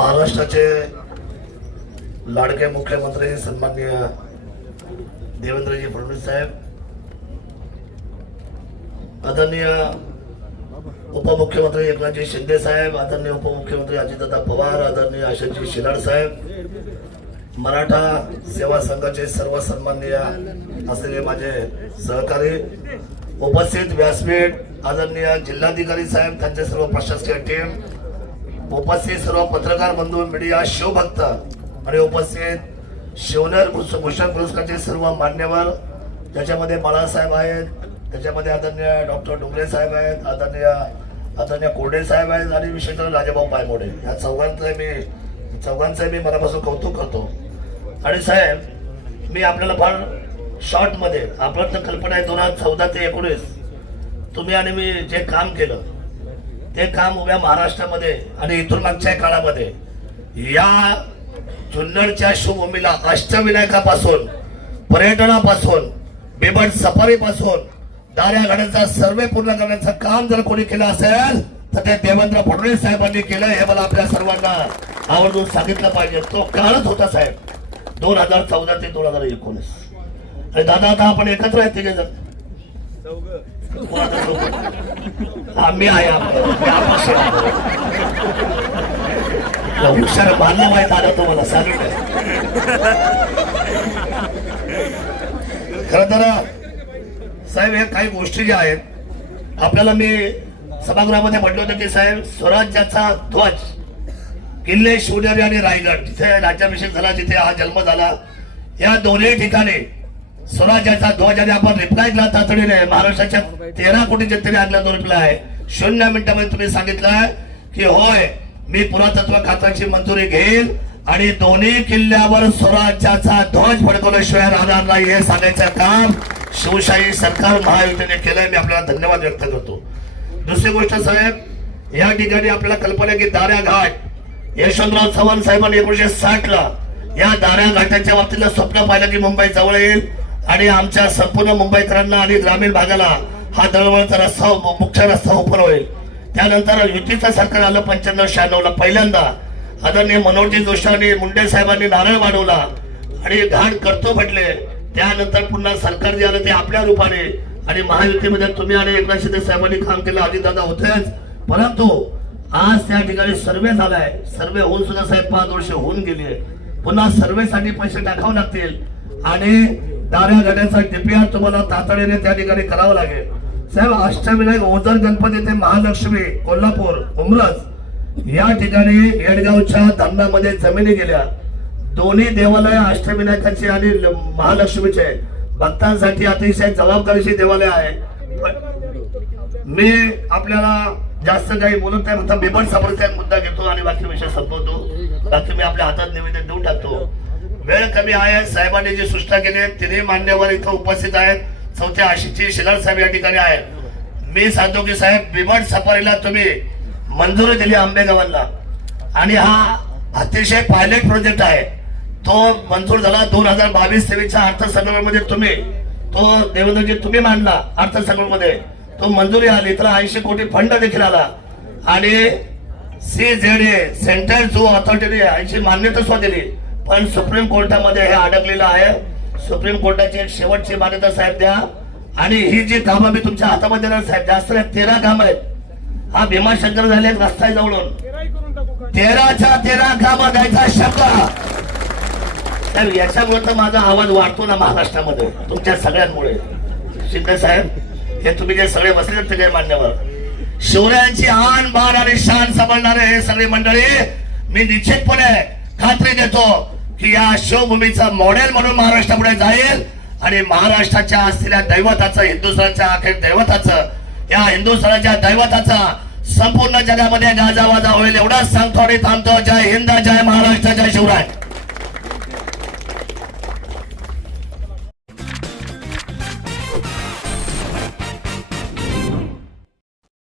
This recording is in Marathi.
महाराष्ट्राचे लाडके मुख्यमंत्री सन्माननीय देवेंद्रजी फडणवीस साहेब आदरणीय उपमुख्यमंत्री एकनाथजी शिंदे साहेब आदरणीय उपमुख्यमंत्री अजितदादा पवार आदरणीय आशिषजी शिलाड साहेब मराठा सेवा संघाचे सर्व सन्माननीय असलेले माझे सहकारी उपस्थित व्यासपीठ आदरणीय जिल्हाधिकारी साहेब त्यांचे सर्व प्रशासकीय टीम उपस्थित सर्व पत्रकार बंधू मीडिया शिवभक्त आणि उपस्थित शिवनेर भूषण पुरस्कारचे सर्व मान्यवर ज्याच्यामध्ये बाळासाहेब आहेत त्याच्यामध्ये आदरणीय डॉक्टर डोंगरे साहेब आहेत आदरणीय आदरणीय कोरडे साहेब आहेत आणि विशेषतः राजाभाऊ पायमोडे. या चौघांचं मी चौघांचं मी मनापासून कौतुक करतो. आणि साहेब मी आपल्याला फार शॉर्टमध्ये आपलं कल्पना आहे दोन हजार चौदा ते एकोणीस. तुम्ही आणि मी जे काम केलं ते काम उभ्या महाराष्ट्रामध्ये आणि इथून मागच्या काळामध्ये. या जुन्नरच्या शिवभूमीला अष्टविनायकापासून पर्यटनापासून बिबट सफारीपासून दाऱ्या गाड्यांचा सर्वे पूर्ण करण्याचं काम जर कोणी केलं असेल तर ते देवेंद्र फडणवीस साहेबांनी केलं हे मला आपल्या सर्वांना आवर्जून सांगितलं पाहिजे. तो काळच होता साहेब. दोन हजार चौदा ते दोन हजार एकोणीस. आणि दादा आता आपण एकत्र आहेत तिघे जण आम्ही आहे आपलं आहे. हुशार बांधला माहीत आलं मला सांगितलं खर तर साहेब हे काही गोष्टी ज्या आहेत आपल्याला मी सभागृहामध्ये म्हटलं होतं की साहेब स्वराज्याचा ध्वज किल्ले शिवनेरी आणि रायगड जिथे राज्याभिषेक झाला जिथे हा जन्म झाला या दोन्ही ठिकाणी स्वराज्याचा ध्वजाने आपण रिप्लाय दिला तातडीने महाराष्ट्राच्या तेरा कोटी जनतेने आणला तो रिप्लाय शून्य मिनिटामध्ये तुम्ही सांगितलं की होय मी पुरातत्व खात्याची मंजुरी घेईल आणि दोन्ही किल्ल्यावर स्वराज्याचा ध्वज फडकवल्याशिवाय राहणार नाही हे सांगायचं काम शिवशाही सरकार महायुतीने केलंय. मी आपल्याला धन्यवाद व्यक्त करतो. दुसरी गोष्ट साहेब या ठिकाणी आपल्याला कल्पना की दाऱ्या घाट यशवंतराव चव्हाण साहेबांनी एकोणीशे साठ ला या दाऱ्या घाटाच्या बाबतीतलं स्वप्न पाहिलं की मुंबई जवळ येईल. आणि आमच्या संपूर्ण मुंबईकरांना आणि ग्रामीण भागाला हा दळवळचा रस्ता मुख्य रस्ता ओपन होईल. त्यानंतर युतीचं सरकार आलं पंच्याण्णव शहाण्णवला पहिल्यांदा. आदरणीय मनोहरजी जोशी आणि मुंडे साहेबांनी नारळ वाढवला आणि घाट करतो म्हटले त्यानंतर पुन्हा सरकार जे आलं ते आपल्या रूपाने आणि महायुतीमध्ये तुम्ही आणि एकनाथ शिंदे साहेबांनी काम केलं. अजितदादा होतेच. परंतु आज त्या ठिकाणी सर्वे झालाय. सर्वे होऊन सुद्धा साहेब पाच वर्ष होऊन गेले. पुन्हा सर्वेसाठी पैसे टाकावे लागतील. आणि दाऱ्या गाड्याचा डीपीआर तुम्हाला तातडीने त्या ठिकाणी करावं लागेल. साहेब अष्टविनायक ओझर गणपती ते महालक्ष्मी कोल्हापूर उमरस या ठिकाणी येडगावच्या धरणामध्ये जमिनी गेल्या. दोन्ही देवालय अष्टविनायकाचे आणि महालक्ष्मीचे. भक्तांसाठी अतिशय जबाबदारीची देवालय आहे. पण मी आपल्याला जास्त काही बोलत नाही फक्त बिबट सापडचा मुद्दा घेतो आणि बाकी विषय संपवतो. बाकी मी आपल्या हातात निवेदन देऊन टाकतो. वेळ कमी आहे. साहेबांनी जी सूचना केली आहे तिन्ही मान्यवर इथं उपस्थित आहेत. चौथ्या आशीची शिलार साहेब या ठिकाणी आहेत. मी सांगतो की साहेब बिबट सफारीला तुम्ही मंजुरी दिली आंबेगावांना. आणि हा अतिशय पायलट प्रोजेक्ट आहे. तो मंजूर झाला दोन हजार बावीस तेवीसच्या अर्थसंकल्पामध्ये तुम्ही तो देवेंद्रजी तुम्ही मांडला अर्थसंकल्पामध्ये. तो मंजुरी आली तर ऐंशी कोटी फंड देखील आला. आणि C Z A central zoo ऑथॉरिटीने ऐंशी मान्यता सुद्धा दिली. पण सुप्रीम कोर्टामध्ये हे अडकलेलं आहे. सुप्रीम कोर्टाची एक शेवटची मान्यता साहेब द्या. आणि ही जी कामं मी तुमच्या हातामध्ये देणार साहेब जास्त नाही तेरा काम आहेत. हा भीमाशंकर झाले एक रस्ता आहे जवळून. तेराच्या तेरा कामं द्यायचा शब्द. तर याच्यामुळे तर माझा आवाज वाढतो ना महाराष्ट्रामध्ये तुमच्या सगळ्यांमुळे. शिंदे साहेब हे तुम्ही जे सगळे बसले ते काही मान्यवर शिवरायांची आन बाण आणि शान सांभाळणारे हे सगळे मंडळी मी निश्चितपणे खात्री देतो की या शिवभूमीचं मॉडेल म्हणून महाराष्ट्रापुढे जाईल. आणि महाराष्ट्राच्या असलेल्या दैवताचं हिंदुस्थानच्या अखेर दैवताचं या हिंदुस्थानाच्या दैवताचा संपूर्ण जगामध्ये गाजावाजा होईल एवढाच सांगतो आणि थांबतो. जय हिंद जय महाराष्ट्र जय शिवराय.